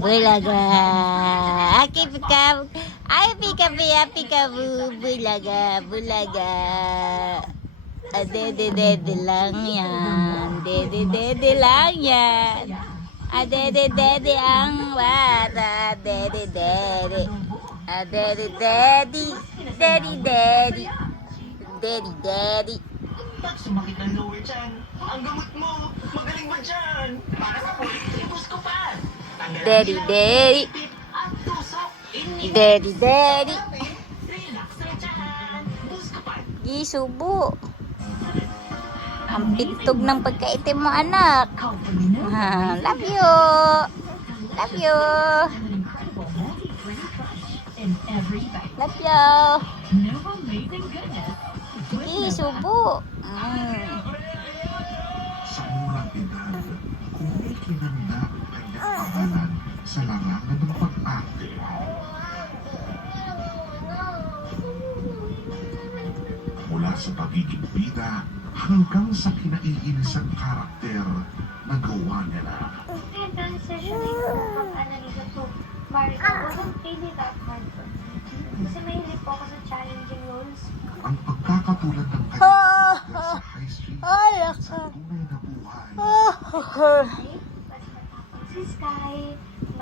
Bulaga. Aki pika. Ay pika-boo. Bulaga. Bulaga. Dede lang yan. Dede lang yan. Dede ang bata. Dede. Daddy. Daddy. Sumakit ng lower dyan. Ang gamot mo. Magaling ba dyan? Para sa pulit, gusto pa. Daddy. At tusok. Daddy. Relax na dyan. Gusto pa. Gisubo. Ang pintog ng pagkaitim mo, anak. Love you. Love you. Love you. Gisubo. Sa murang edad, kumikinanda ang kanyang pangalan sa larangan ng pag-arte. Mula sa pagiging bida hanggang sa kinaiinisang karakter na gawa niya na. Ang session ito pag-analisa to Marika wasn't really that hard for me. Kasi mahilig po ako sa challenging roles. Ang pagkakatulad ng kanyang sa High Street sa tunay na buhay. Mas matapang si Sky,